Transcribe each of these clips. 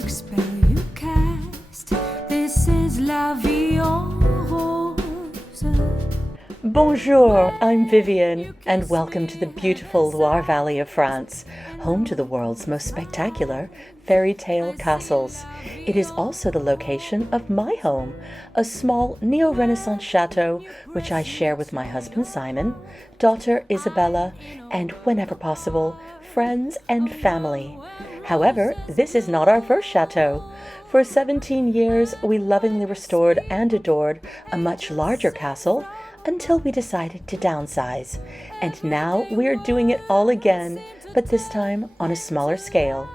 magic spell you cast. This is la vie en rose. Bonjour, I'm Vivienne, and welcome to the beautiful Loire Valley of France, home to the world's most spectacular fairy tale castles. It is also the location of my home, a small neo-Renaissance chateau which I share with my husband Simon, daughter Isabella, and whenever possible, friends and family. However, this is not our first chateau. For 17 years, we lovingly restored and adored a much larger castle until we decided to downsize. And now we're doing it all again, but this time on a smaller scale.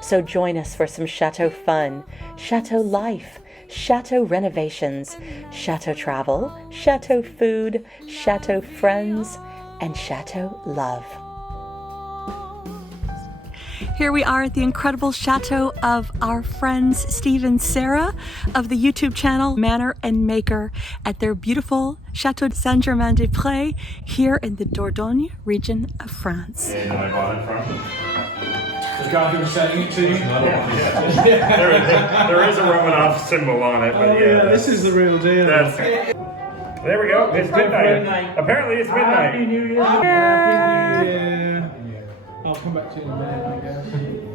So join us for some chateau fun, chateau life, chateau renovations, chateau travel, chateau food, chateau friends, and chateau love. Here we are at the incredible chateau of our friends Steve and Sara of the YouTube channel Manor and Maker at their beautiful Chateau de St Germain-des-Prés here in the Dordogne region of France. And I bought it from The guy who was selling it to you? there is a Romanov symbol on it, but yeah. This is the real deal. There we go. It's midnight. Apparently it's midnight. Happy New Year. Happy New Year. I'll come back to you in a minute, I guess.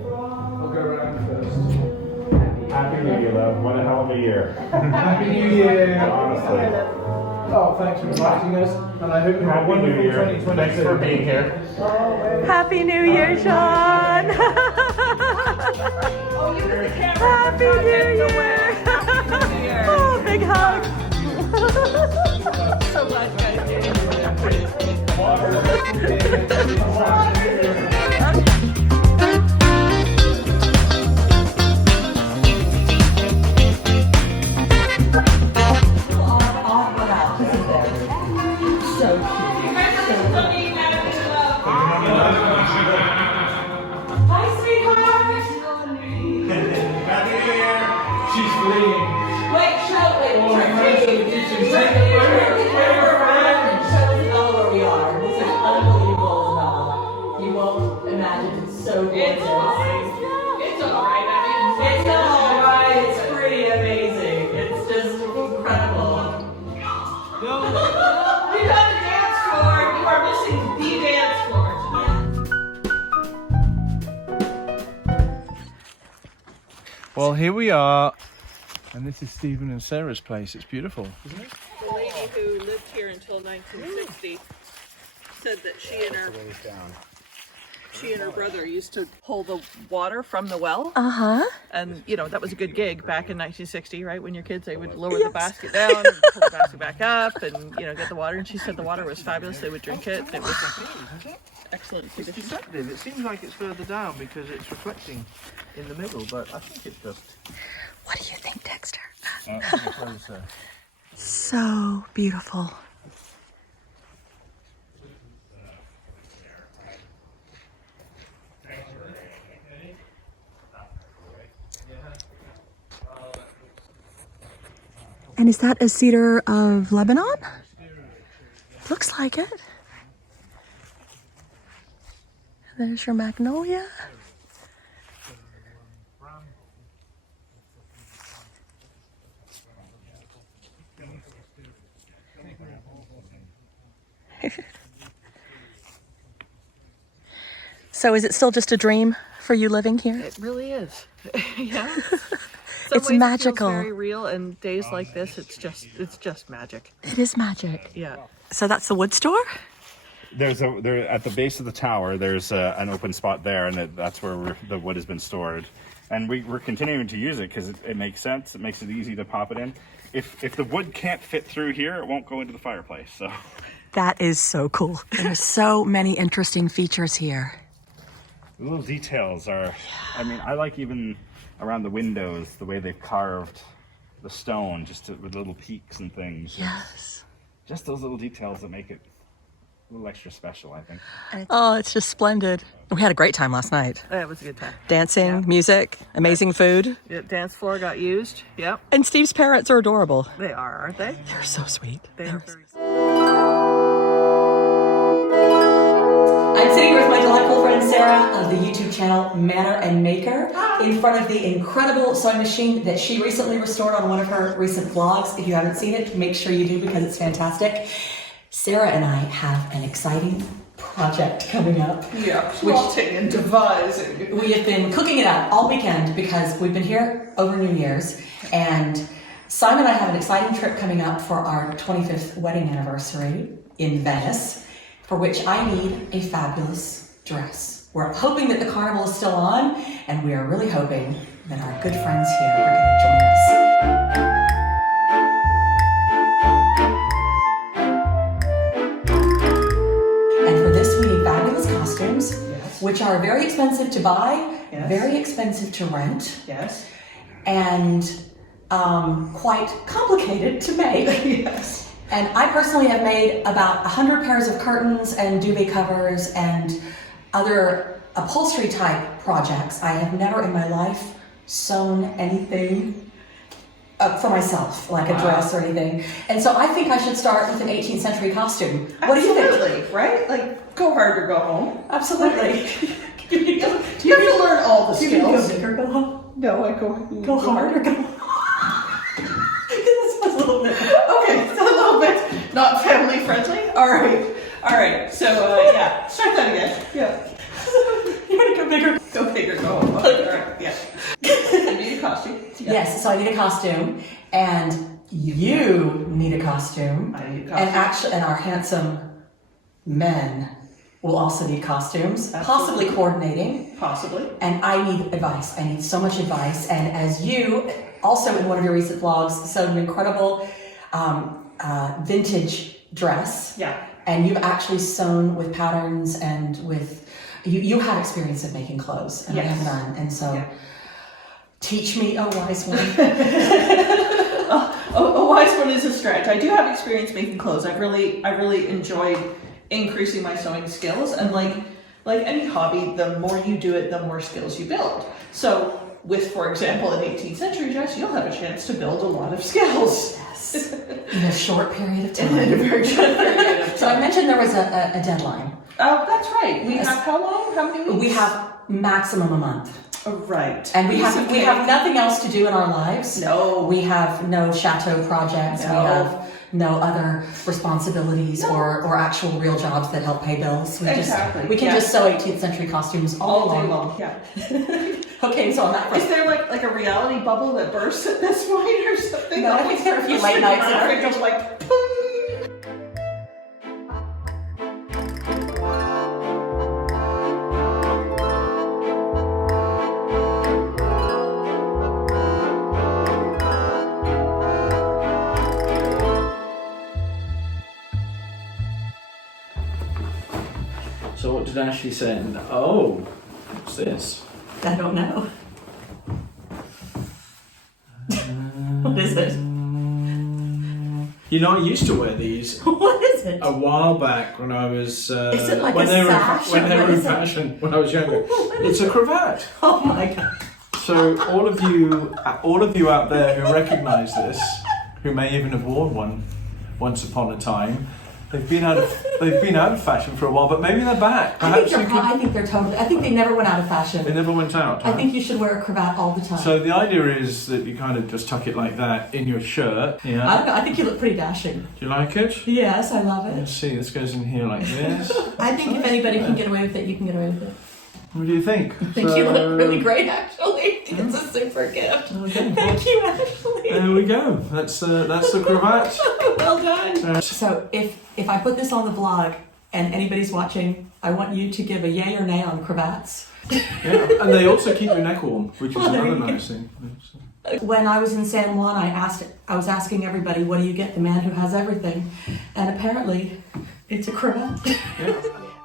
We'll go around first. Happy New Year, love. What a hell of a year. Happy New Year. Honestly. Oh, thanks for inviting us, and I hope you have a Happy New wonderful Year. 2022. Thanks for being here. Happy New Year, Sean! Happy New Year! Oh, big hug! So much, Well, here we are, and this is Stephen and Sarah's place. It's beautiful, isn't it? The lady who lived here until 1960 said that she and her brother used to pull the water from the well. And, you know, that was a good gig back in 1960, right? When your kids, they would lower the basket down and pull the basket back up and, you know, get the water. And she said the water was fabulous. They would drink it. It was excellent. It's deceptive. It seems like it's further down because it's reflecting in the middle, but I think it's just... What do you think, Dexter? Closer. So beautiful. And is that a cedar of Lebanon? Looks like it. There's your magnolia. So is it still just a dream for you living here? It really is. Yeah. It's magical. It feels very real, and days like this, it's just magic. It is magic. Yeah. So that's the wood store? There at the base of the tower. There's an open spot there, and that's where the wood has been stored. And we're continuing to use it because it makes sense. It makes it easy to pop it in. If the wood can't fit through here, it won't go into the fireplace. So That is so cool. There's so many interesting features here. the little details are. I mean, I like even around the windows the way they've carved the stone, with little peaks and things. Yes. Just those little details that make it a little extra special, I think. Oh, it's just splendid. We had a great time last night. It was a good time. Dancing, music, amazing food. The dance floor got used. Yep. And Steve's parents are adorable. They are, aren't they? They're so sweet. They are very I'm sitting here with my delightful friend Sara of the YouTube channel, Manner and Maker, in front of the incredible sewing machine that she recently restored on one of her recent vlogs. If you haven't seen it, make sure you do because it's fantastic. Sara and I have an exciting project coming up. Yeah, plotting and devising. We have been cooking it up all weekend because we've been here over New Year's, and Simon and I have an exciting trip coming up for our 25th wedding anniversary in Venice, for which I need a fabulous dress. We're hoping that the carnival is still on, and we are really hoping that our good friends here are going to join us. And for this, we need fabulous costumes, which are very expensive to buy, very expensive to rent, and quite complicated to make. And I personally have made about 100 pairs of curtains and duvet covers and other upholstery type projects. I have never in my life sewn anything for myself, like a dress or anything. And so I think I should start with an 18th century costume. What do you think? Absolutely, right? Like, go hard or go home. Absolutely. You have to learn all the skills. Go big or go home? No, I Go hard or go home? This was a little bit. Okay, so a little bit not family friendly. All right. So yeah, start that again. Yeah. You want to go bigger? Go big or go home. Okay, all right. Yeah. You need a costume. Yeah. Yes, so I need a costume, and you need a costume. I need a costume. And our handsome men will also need costumes, possibly coordinating. Possibly. And I need advice. I need so much advice. And as you, also in one of your recent vlogs, sewed an incredible vintage dress. Yeah. And you've actually sewn with patterns and with, you have experience of making clothes, and I have none. And so, teach me, a wise one. A wise one is a stretch. I do have experience making clothes. I really enjoyed increasing my sewing skills, and like any hobby, the more you do it, the more skills you build. So with, for example, an 18th century dress, you'll have a chance to build a lot of skills. Yes. In a short period of time. In a very short period of time. So I mentioned there was a deadline. Oh, that's right. We have how long? How many weeks? We have maximum a month. Oh, right. And we have nothing else to do in our lives. No. We have no chateau projects. No. We have no other responsibilities or actual real jobs that help pay bills. We can just sew 18th century costumes all day long. long. Yeah. Okay, so on that front. Is there like a reality bubble that bursts at this point or something? No, I think there are a few late nights in our just like boom. So what did Ashley say? Oh, what's this? I don't know. What is it? You know, I used to wear these What is it? a while back when I was Is it like when a they were sash when or they what were in is it? fashion when I was younger. It's a cravat. Oh my god. So all of you out there who recognise this, who may even have worn one once upon a time, they've been out of fashion for a while, but maybe they're back. I think they never went out of fashion. They never went out. I think you should wear a cravat all the time. So the idea is that you kind of just tuck it like that in your shirt. Yeah. I don't know, I think you look pretty dashing. Do you like it? Yes, I love it. Let's see, this goes in here like this. I think if anybody can get away with it, you can get away with it. What do you think? I think you look really great, actually. It's a super gift. Okay. Thank you, Ashley. There we go. That's the cravat. Well done. So if I put this on the vlog and anybody's watching, I want you to give a yay or nay on cravats. Yeah, and they also keep your neck warm, which is another nice thing. When I was in San Juan, I was asking everybody, what do you get the man who has everything? And apparently, it's a cravat. Yeah.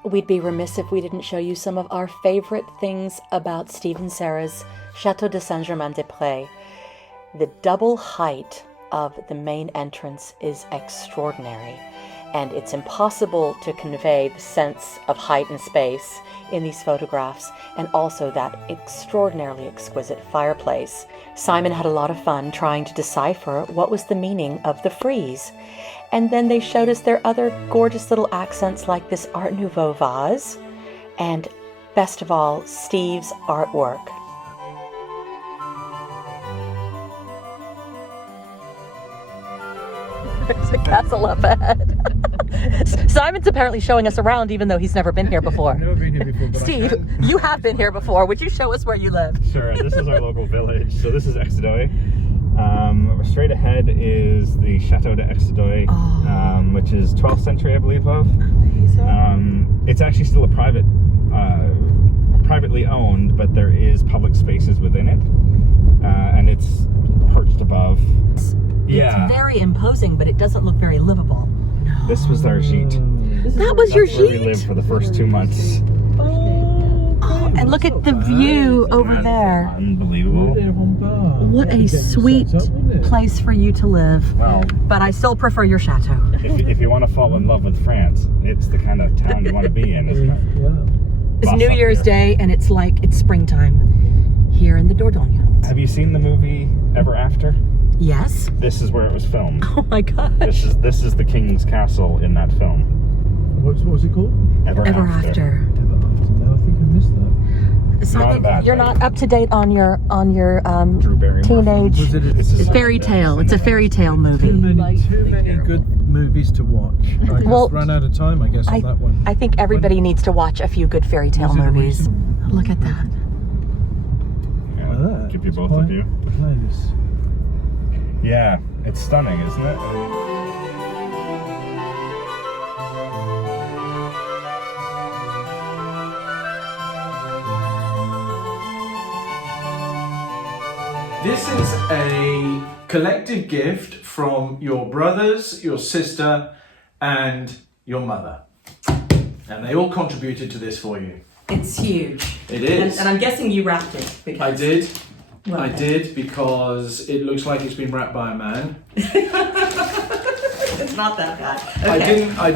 We'd be remiss if we didn't show you some of our favorite things about Steve and Sara's Chateau de St Germain-des-Prés. The double height of the main entrance is extraordinary, and it's impossible to convey the sense of height and space in these photographs, and also that extraordinarily exquisite fireplace. Simon had a lot of fun trying to decipher what was the meaning of the frieze. And then they showed us their other gorgeous little accents like this Art Nouveau vase and best of all, Steve's artwork. There's a castle up ahead. Simon's apparently showing us around even though he's never been here before. I've never been here before, but Steve, you have been here before. Would you show us where you live? Sure, this is our local village. So this is Châteaudiy. Straight ahead is the Chateau de St, which is 12th century, I believe, love. It's actually still a privately owned, but there is public spaces within it. And it's perched above. Yeah. It's very imposing, but it doesn't look very livable. No. This was our sheet. That was your That's where sheet? we lived for the first 2 months. Oh, and look at the view over there. Unbelievable. What a sweet place for you to live. Wow. But I still prefer your chateau. If you want to fall in love with France, it's the kind of town you want to be in, isn't it? It's New Year's Day and it's like it's springtime here in the Dordogne. Have you seen the movie Ever After? Yes. This is where it was filmed. Oh my gosh. This is the king's castle in that film. What's it called? Ever after. No, I think I missed that. Simon, you're not up to date on your Drew Barrymore teenage film. This is fairy tale. It's a fairy tale movie. Too many good movies to watch. I just ran out of time, I guess, on that one. I think everybody needs to watch a few good fairy tale movies. Look at that. Yeah, give you both of you. Nice. Yeah, it's stunning, isn't it? This is a collective gift from your brothers, your sister, and your mother. And they all contributed to this for you. It's huge. It is. And I'm guessing you wrapped it. Because I did. Well, I did, because it looks like it's been wrapped by a man. It's not that bad. Okay. I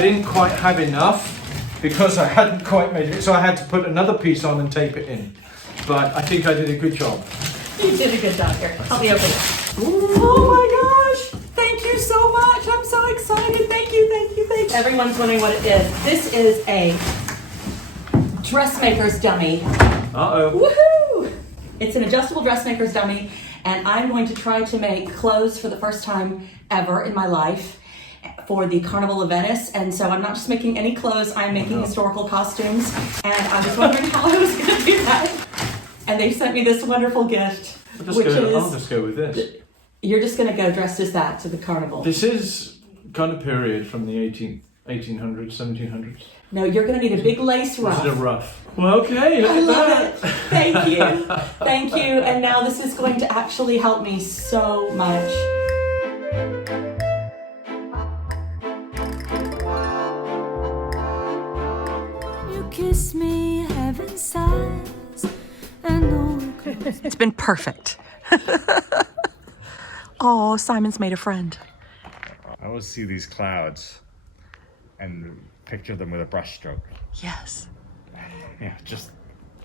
didn't quite have enough because I hadn't quite made it, so I had to put another piece on and tape it in. But I think I did a good job. You did a good job here. Help me open it. Oh my gosh! Thank you so much. I'm so excited. Thank you, thank you, thank you. Everyone's wondering what it is. This is a dressmaker's dummy. Uh-oh. Woohoo! It's an adjustable dressmaker's dummy, and I'm going to try to make clothes for the first time ever in my life for the Carnival of Venice. And so I'm not just making any clothes, I'm making historical costumes. And I was wondering how I was going to do that. And they sent me this wonderful gift, I'll just go with this. You're just going to go dressed as that to the carnival. This is kind of period from the 1800s, 1700s. No, you're going to need a big lace ruff. This is a ruff. Well, okay, look I at love that. it. Thank you. Thank you. And now this is going to actually help me so much. You kiss me, heaven sighs, and all It's been perfect. Oh, Simon's made a friend. I always see these clouds and picture them with a brush stroke. Yes. Yeah, just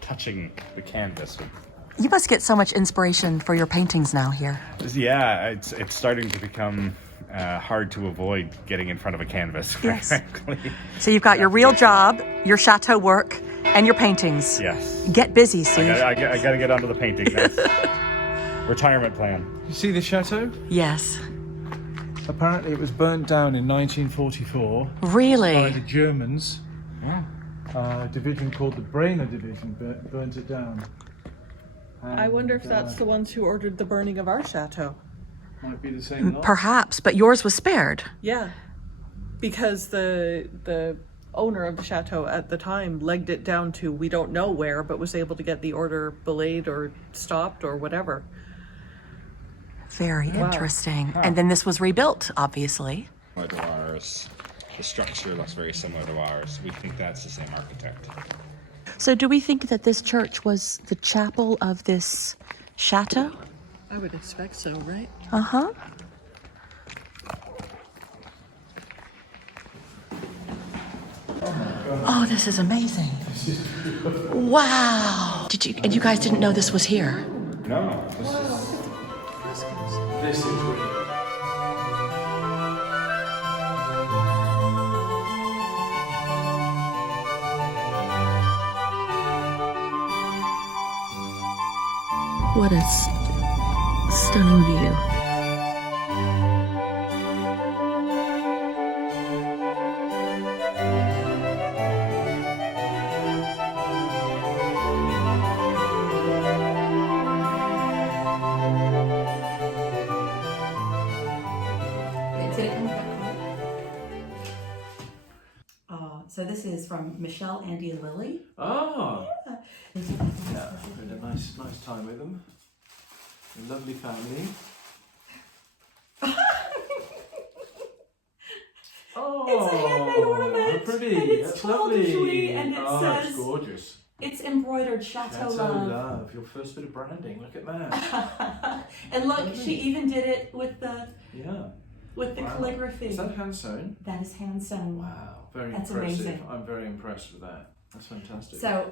touching the canvas. You must get so much inspiration for your paintings now here. Yeah, it's starting to become hard to avoid getting in front of a canvas, Yes. frankly. So you've got your real job, your chateau work, and your paintings. Yes. Get busy, Steve. I gotta get onto the painting. That's retirement plan. You see the chateau? Yes. Apparently it was burnt down in 1944 by Really? the Germans. Yeah. A division called the Brenner Division burnt it down. I wonder if that's the ones who ordered the burning of our chateau. Might be the same lot. Perhaps, but yours was spared. Yeah, because the owner of the chateau at the time legged it down to we don't know where, but was able to get the order belayed or stopped or whatever. Very interesting. And then this was rebuilt, obviously. To ours. The structure looks very similar to ours. We think that's the same architect. So do we think that this church was the chapel of this chateau? I would expect so, right? Uh-huh. Oh, this is amazing. Wow. And you guys didn't know this was here? No, This is really What a stunning view. So this is from Michelle, Andy, and Lily. Oh. Yeah, we had a nice time with them. A lovely family. Oh, it's a handmade ornament. How pretty. And it's That's 12 lovely. Julie, and it it's says, gorgeous. It's embroidered Chateau Love. Love, your first bit of branding. Look at that. And look, she even did it with the Wow. calligraphy. Is that hand sewn? That is hand sewn. Wow, very That's impressive. amazing. I'm very impressed with that. That's fantastic. So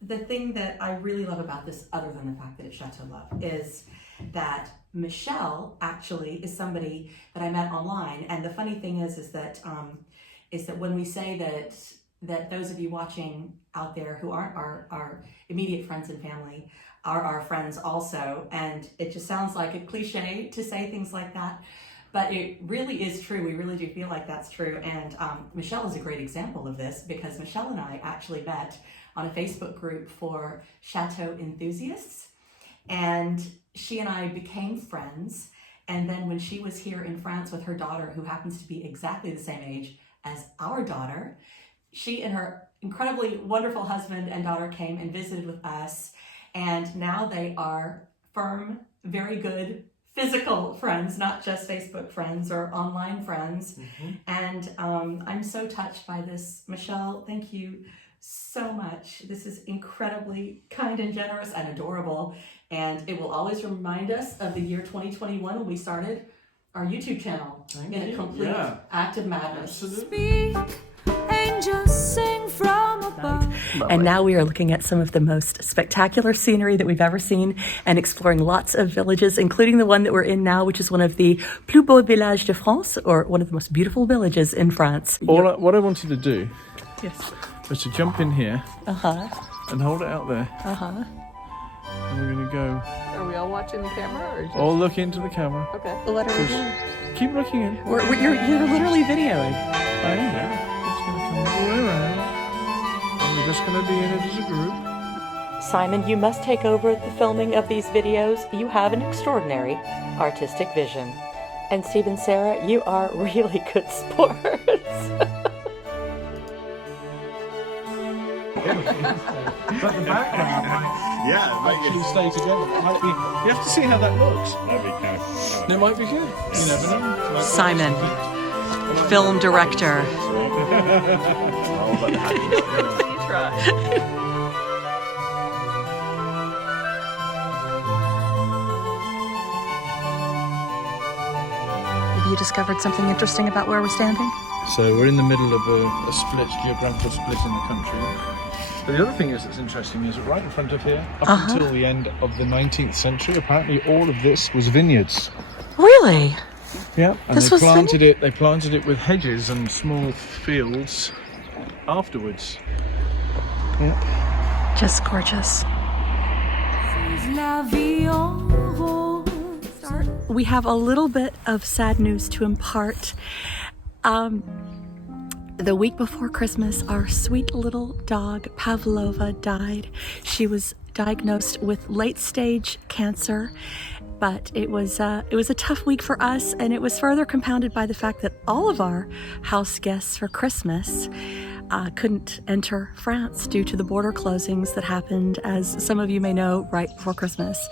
the thing that I really love about this, other than the fact that it's Chateau Love, is that Michelle actually is somebody that I met online. And the funny thing is that when we say that those of you watching out there who aren't our immediate friends and family are our friends also, and it just sounds like a cliche to say things like that, but it really is true. We really do feel like that's true. And Michelle is a great example of this, because Michelle and I actually met on a Facebook group for chateau enthusiasts, and she and I became friends. And then when she was here in France with her daughter, who happens to be exactly the same age as our daughter, she and her incredibly wonderful husband and daughter came and visited with us. And now they are firm, very good physical friends, not just Facebook friends or online friends. And I'm so touched by this. Michelle, thank you so much. This is incredibly kind and generous and adorable. And it will always remind us of the year 2021 when we started our YouTube channel in a complete act of madness. Speak, angels sing from above. And now we are looking at some of the most spectacular scenery that we've ever seen and exploring lots of villages, including the one that we're in now, which is one of the plus beaux villages de France, or one of the most beautiful villages in France. What I wanted to do Yes. was to jump in here and hold it out there. And we're going to go Are we all watching the camera? Or just... all look into the camera. Okay. What are we doing? Keep looking in. You're literally videoing. I am. It's going to come all the way around. And we're just going to be in it as a group. Simon, you must take over the filming of these videos. You have an extraordinary artistic vision. And Steve and Sara, you are really good sports. But the background might actually stay together. You have to see how that looks. That'd be kind of It might be good. You never know. Simon, film director. You try. Have you discovered something interesting about where we're standing? So we're in the middle of a geographical split in the country. But the other thing that's interesting is that right in front of here, up until the end of the 19th century, apparently all of this was vineyards. Really? Yeah, and This they was planted it. They planted it with hedges and small fields afterwards. Yeah. Just gorgeous. La vie en rose. We have a little bit of sad news to impart. The week before Christmas, our sweet little dog Pavlova died. She was diagnosed with late-stage cancer, but it was a tough week for us, and it was further compounded by the fact that all of our house guests for Christmas couldn't enter France due to the border closings that happened, as some of you may know, right before Christmas.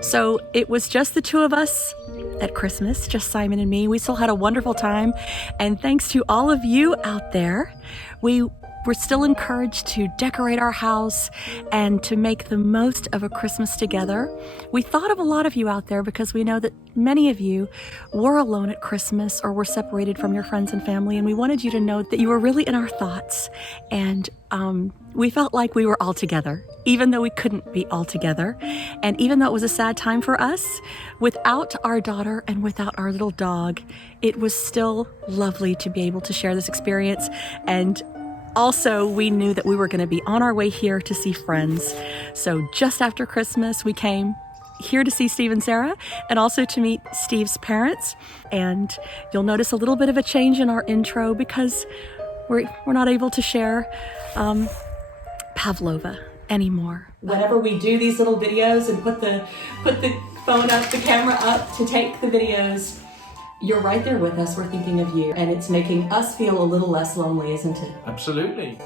So it was just the two of us at Christmas, just Simon and me. We still had a wonderful time, and thanks to all of you out there, we're still encouraged to decorate our house and to make the most of a Christmas together. We thought of a lot of you out there because we know that many of you were alone at Christmas or were separated from your friends and family, and we wanted you to know that you were really in our thoughts. And we felt like we were all together, even though we couldn't be all together. And even though it was a sad time for us, without our daughter and without our little dog, it was still lovely to be able to share this experience. And also, we knew that we were going to be on our way here to see friends. So just after Christmas, we came here to see Steve and Sara and also to meet Steve's parents. And you'll notice a little bit of a change in our intro because we're not able to share Pavlova anymore. Whenever we do these little videos and put the phone up, the camera up to take the videos, you're right there with us. We're thinking of you, and it's making us feel a little less lonely, isn't it? Absolutely.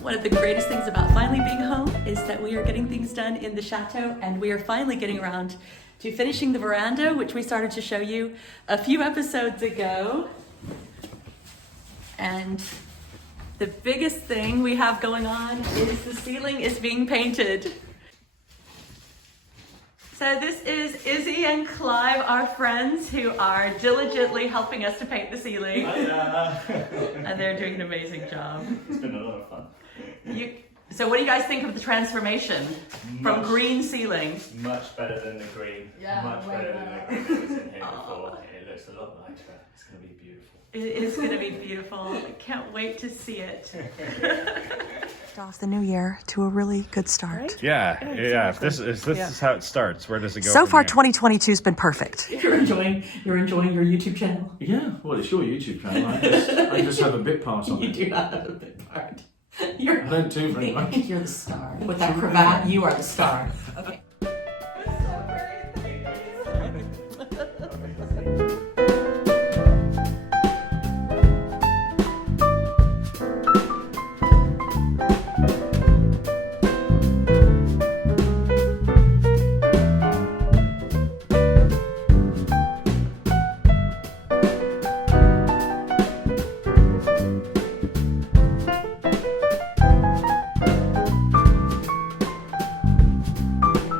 One of the greatest things about finally being home is that we are getting things done in the chateau, and we are finally getting around to finishing the veranda, which we started to show you a few episodes ago. And the biggest thing we have going on is the ceiling is being painted. So this is Izzy and Clive, our friends, who are diligently helping us to paint the ceiling. And they're doing an amazing job. It's been a lot of fun. So what do you guys think of the transformation from green ceiling? Much better than the green. Yeah, much way better than the green that was in here before. It looks a lot lighter. It's going to be beautiful. It is going to be beautiful. I can't wait to see it. Off the new year to a really good start. Right? Yeah. If this is how it starts. Where does it go? So from far, here? 2022 has been perfect. You're enjoying your YouTube channel. Yeah, well, it's your YouTube channel. I just have a bit part on You it. do not have a big part. I don't do very much. You're the star. With that cravat, you are the star. Okay.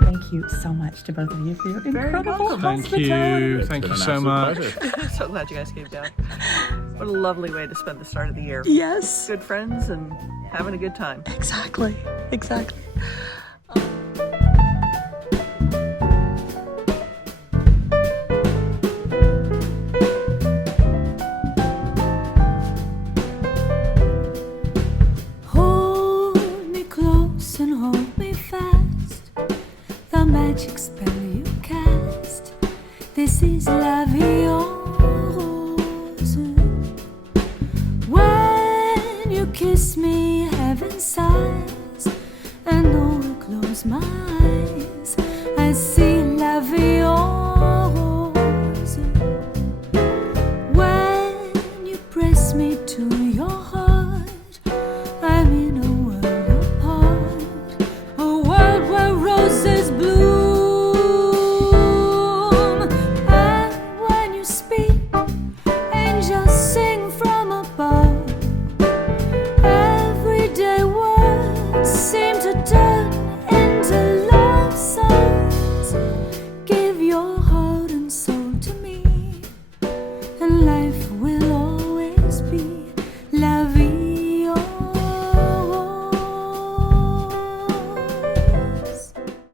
Thank you so much to both of you for your incredible hospitality. Thank It's you been so an much. absolute pleasure. So glad you guys came down. What a lovely way to spend the start of the year. Yes, Good friends and having a good time. exactly.